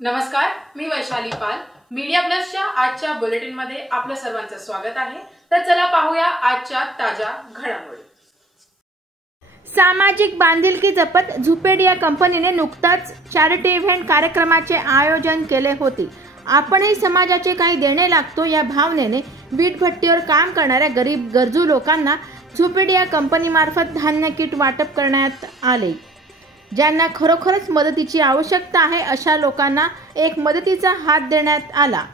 नमस्कार, मी वैशाली पाल. मीडिया प्लसच्या आजच्या बुलेटिनमध्ये आपलं सर्वांचं स्वागत आहे. तर चला पाहूया आजच्या ताज्या घडामोडी. सामाजिक बांधिलकी जपत झुपेड या कंपनीने नुकताच चॅरिटी इव्हेंट कार्यक्रमाचे आयोजन केले होते. आपणही समाजाचे काही देणे लागतो या भावनेने वीटभट्टीवर काम करणाऱ्या गरीब गरजू लोकांना झुपेड या कंपनीमार्फत धान्य किट वाटप करण्यात आले. ज्यांना खरोखरच मदतीची आवश्यकता आहे अशा लोकांना एक मदतीचा हात देण्यात आला.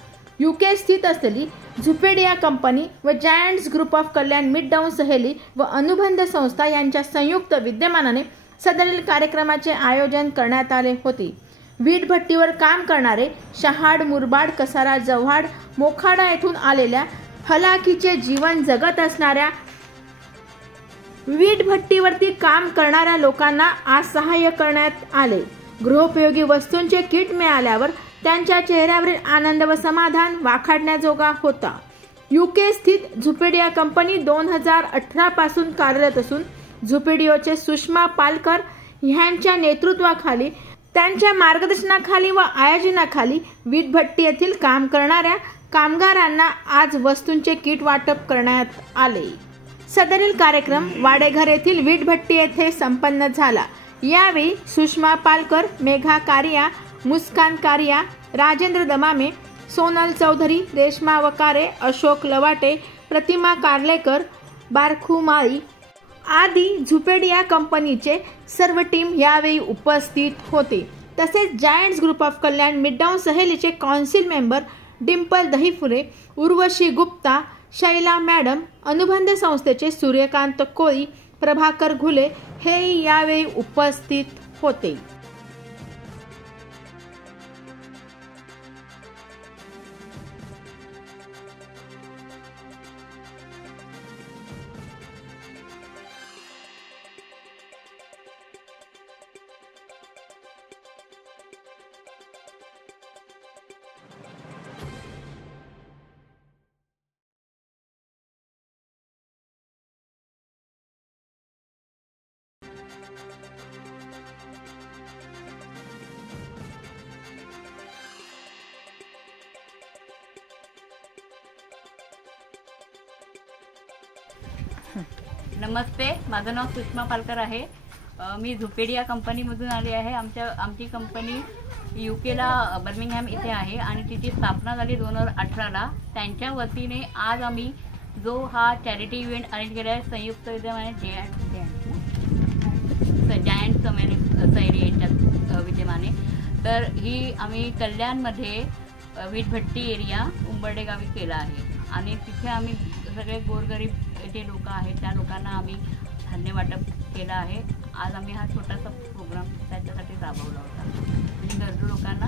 यूके स्थित असलेली झुपेड या कंपनी व giants group of Kalyan midtown सहेली व अनुबंध संस्था यांच्या संयुक्त विद्यमानाने सदरील कार्यक्रमाचे आयोजन करण्यात आले होते. वीटभट्टीवर काम करणारे शहाड, मुरबाड, कसारा, जव्हाड, मोखाडा येथून आलेल्या हलाखीचे जीवन जगत असणाऱ्या वीटभट्टीवरती काम करणाऱ्या लोकांना आज सहाय्य करण्यात आले. गृहोपयोगी वस्तूंचे किट मिळाल्यावर त्यांच्या चेहऱ्यावरील आनंद व समाधान वाखाणण्याजोगा होता. यूके स्थित झुपेड या कंपनी 2018 पासून कार्यरत असून झुपेडिओचे सुषमा पालकर यांच्या नेतृत्वाखाली, त्यांच्या मार्गदर्शनाखाली व आयोजनाखाली वीटभट्टी येथील काम करणाऱ्या कामगारांना आज वस्तूंचे किट वाटप करण्यात आले. सदरील कार्यक्रम वाडेघर येथील वीटभट्टी येथे संपन्न झाला. यावेळी सुषमा पालकर, मेघा कारिया, मुस्कान कारिया, राजेंद्र दमामे, सोनल चौधरी, रेश्मा वकारे, अशोक लवाटे, प्रतिमा कारलेकर, बारखू माळी आदी झुपेड या कंपनीचे सर्व टीम यावेळी उपस्थित होते. तसेच giants group of Kalyan midtown सहेलीचे council member Dimple Dahiphule, Urvashi Gupta, Shaila madam, Anubandh संस्थेचे सूर्यकांत कोळी, प्रभाकर घुले हे यावेळी उपस्थित होते. नमस्ते, माझं नाव सुषमा पालकर आहे. मी झुपेड या कंपनीमधून आली आहे. आमची कंपनी यूकेला बर्मिंगहॅम इथे आहे आणि तिची स्थापना झाली 2018ला. त्यांच्या वतीने आज आम्ही जो हा चॅरिटी इव्हेंट अरेंज केला आहे संयुक्त विद्यमाने जायंट सहेली यांच्या विद्यमाने, तर ही आम्ही कल्याणमध्ये वीटभट्टी एरिया उंबर्डे गावी केला आहे आणि तिथे आम्ही सगळे गोरगरीब जे लोक आहेत त्या लोकांना आम्ही धान्य वाटप केलं आहे. आज आम्ही हा छोटासा प्रोग्राम त्याच्यासाठी राबवला होता आणि गरजू लोकांना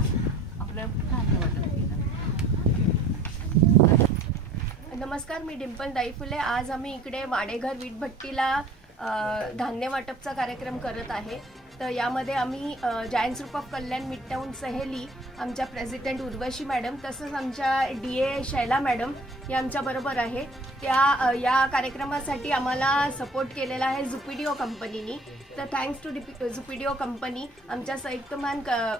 आपलं धान्य वाटप केलं. नमस्कार, मी डिंपल दहीफुले. आज आम्ही इकडे वाडेघर वीटभट्टीला धान्य वाटपचा कार्यक्रम करत आहे. तर यामध्ये आम्ही giants group of Kalyan midtown सहेली, आमच्या प्रेसिडेंट उर्वशी मॅडम, तसंच आमच्या DA शैला मॅडम या आमच्याबरोबर आहे. या कार्यक्रमासाठी आम्हाला सपोर्ट केलेला आहे झुपेडिओ कंपनीनी. तर थँक्स टू झुपेडिओ कंपनी. आमच्या संयुक्त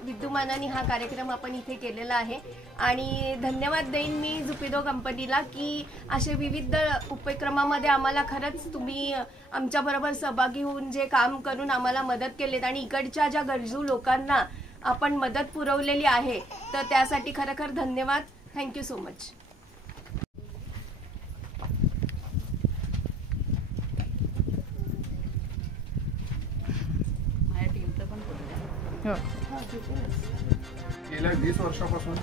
विद्यमानाने हा कार्यक्रम आपण इथे केलेला आहे आणि धन्यवाद देईन मी झुपेडिओ कंपनीला की असे विविध उपक्रमामध्ये आम्हाला खरंच तुम्ही आमच्याबरोबर सहभागी होऊन जे काम करून आम्हाला मदत केलीत आणि इकडच्या ज्या गरजू लोकांना आपण मदत पुरवलेली आहे तर त्यासाठी खरोखर धन्यवाद. Thank you so much. गेल्या 20 वर्षापासून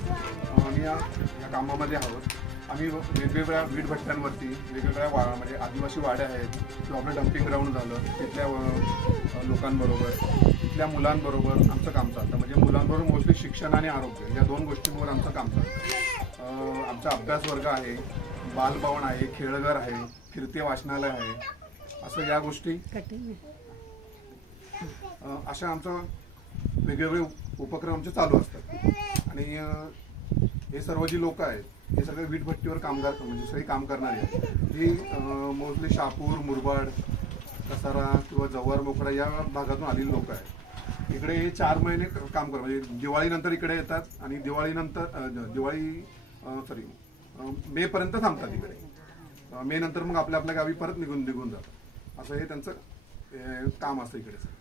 आम्ही या कामामध्ये आहोत. आम्ही वेगवेगळ्या वीटभट्ट्यांवरती वेगवेगळ्या म्हणजे आदिवासी वाड्या आहेत किंवा आपलं डम्पिंग ग्राउंड झालं तिथल्या लोकांबरोबर, तिथल्या मुलांबरोबर आमचं काम चालतं. म्हणजे मुलांबरोबर मोस्टली शिक्षण आणि आरोग्य या दोन गोष्टींवर आमचं काम चालतं. आमचा अभ्यास वर्ग आहे, बालभवन आहे, खेळघर आहे, फिरते वाचनालय आहे, असं या गोष्टी अशा आमचं वेगवेगळे उपक्रम आमचे चालू असतात. आणि हे सर्व जी लोक आहेत हे सगळे वीटभट्टीवर कामगार म्हणजे सगळे काम करणारे आहेत. ही मोस्टली शहापूर, मुरबाड, कसारा किंवा जव्हार, मोखाडा या भागातून आलेली लोक आहेत. इकडे 4 महिने काम करतात, म्हणजे दिवाळीनंतर इकडे येतात आणि मे पर्यंत थांबतात इकडे. मे नंतर मग आपल्या आपल्या गावी परत निघून जातात. असं हे त्यांचं काम असतं इकडे.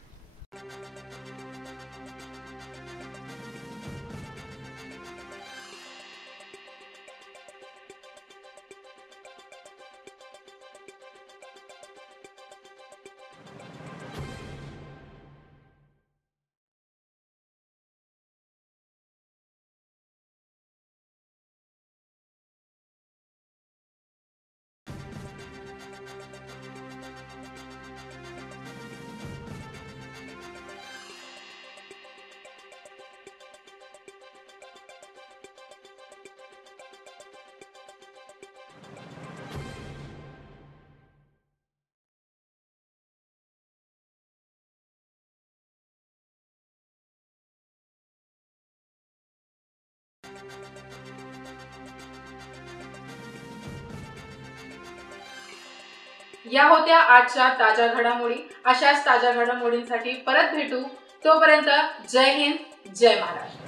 या होत्या आजच्या ताज्या घडामोडी. अशाच ताज्या घडामोडींसाठी परत भेटू. तोपर्यंत जय हिंद, जय महाराष्ट्र.